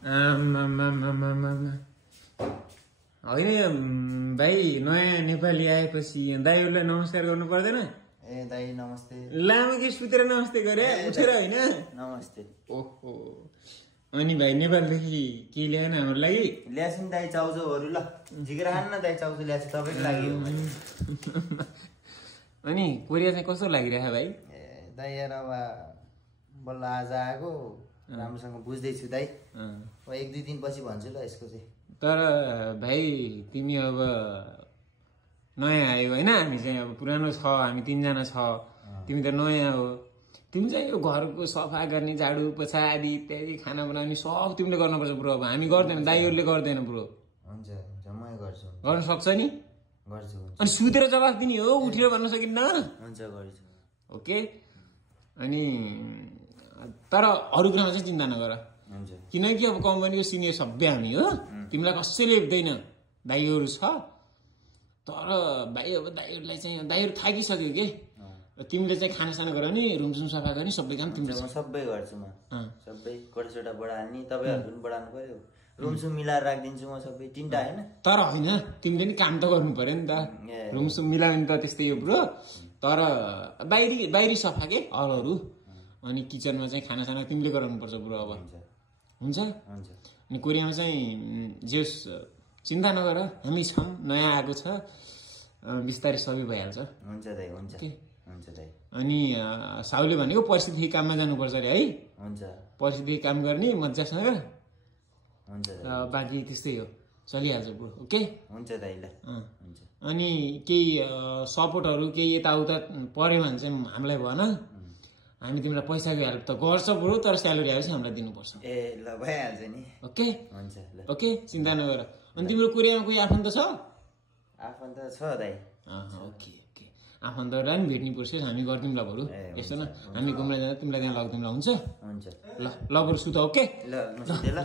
होइन भाइ, नयाँ नेपाली आएपछि दाइहरूलाई नमस्कार गर्नु पर्दैन? ए दाइ नमस्ते। लामो कि सुतेर नमस्ते गरे उठेर होइन? नमस्ते। ओहो, अनि भाइ नेपालदेखि के ल्याएन हाम्रो लागि? ल्यासिन दाइ चाउचाउहरू ल झिकेर खान न दाइ, चाउचाउ ल्यास तपाईँको लागि हो। अनि कोरिया चाहिँ कस्तो लागिरहेको भाइ? ए दाइ यार अब बल्ल आज आएको, राम्रोसँग बुझ्दैछु दाइ। अब 1-2 दिनपछि भन्छु ल यसको चाहिँ। तर भाइ तिमी अब नयाँ आयो होइन, हामी चाहिँ अब पुरानो छ, हामी 3 जना छ, तिमी त नयाँ हो। तिमी चाहिँ यो घरको सफा गर्ने, झाडु पोछा आदि इत्यादि, खाना बनाउने सब तिमीले गर्नुपर्छ ब्रो। अब हामी गर्दैन, दाइहरूले गर्दैन ब्रो। हुन्छ हुन्छ म गर्छु। गर्न सक्छ नि? गर्छु। अनि सुतेर जवाफ दिने हो, उठेर भन्न सकिन्न? हुन्छ गर्छु। ओके। अनि तर अरू कुरामा चाहिँ चिन्ता नगर, किनकि अब कम्पनीको सिनियर सभ्य हामी हो, तिमीलाई कसैले हेप्दैन। दाइहरू छ, तर भाइ अब दाइहरूलाई चाहिँ दाइहरू थाकिसक्यो के। तिमीले चाहिँ खानासाना गर नि, रुमसुम सफा गर्ने सबै काम तिमीले। म सबै गर्छु, म सबै कोठासोटा बढाल्ने, तपाईँहरू पनि बढाउनु पर्यो। रुमसुम मिलाएर राखिदिन्छु म सबै, 3टा होइन। तर होइन, तिमीले नि काम त गर्नु पर्यो नि त, रुमसुम मिलाउने त त्यस्तै हो ब्रो। तर बाहिरी सफा के हलहरू, अनि किचनमा चाहिँ खानासाना तिमीले गराउनु पर्छ ब्रो। अब हुन्छ। अनि कोरियामा चाहिँ जेस चिन्ता नगर, हामी छौँ, नयाँ आएको छ, बिस्तारै सबै भइहाल्छ। हुन्छ दाइ, हुन्छ हुन्छ दाइ। अनि साउले भनेको पर्सिदेखि काममा जानुपर्छ अरे है? हुन्छ। पर्सिदेखि काम गर्ने मजासँग। हुन्छ। बाँकी त्यस्तै हो, चलिहाल्छ ब्रो। ओके हुन्छ दाइ ल। हुन्छ। अनि केही सपोर्टहरू केही यताउता पऱ्यो भने चाहिँ हामीलाई भन, हामी तिमीलाई पैसाको हेल्प त गर्छ ब्रो, तर स्यालेरी आएपछि हामीलाई दिनुपर्छ। ए ल भइहाल्छ नि। ओके हुन्छ ल। ओके, चिन्ता नगर। अनि तिम्रो कोरियामा कोही आफन्त छ? आफन्त छ दाइ। ओके ओके, आफन्तहरूलाई पनि भेट्नु पर्छ, हामी गरिदिउँला बरु। यस्तो न, हामी घुम्न जाँदा तिमीलाई त्यहाँ लगिदिउँला। हुन्छ हुन्छ। ल ल बरु सुत। ओके ल ल।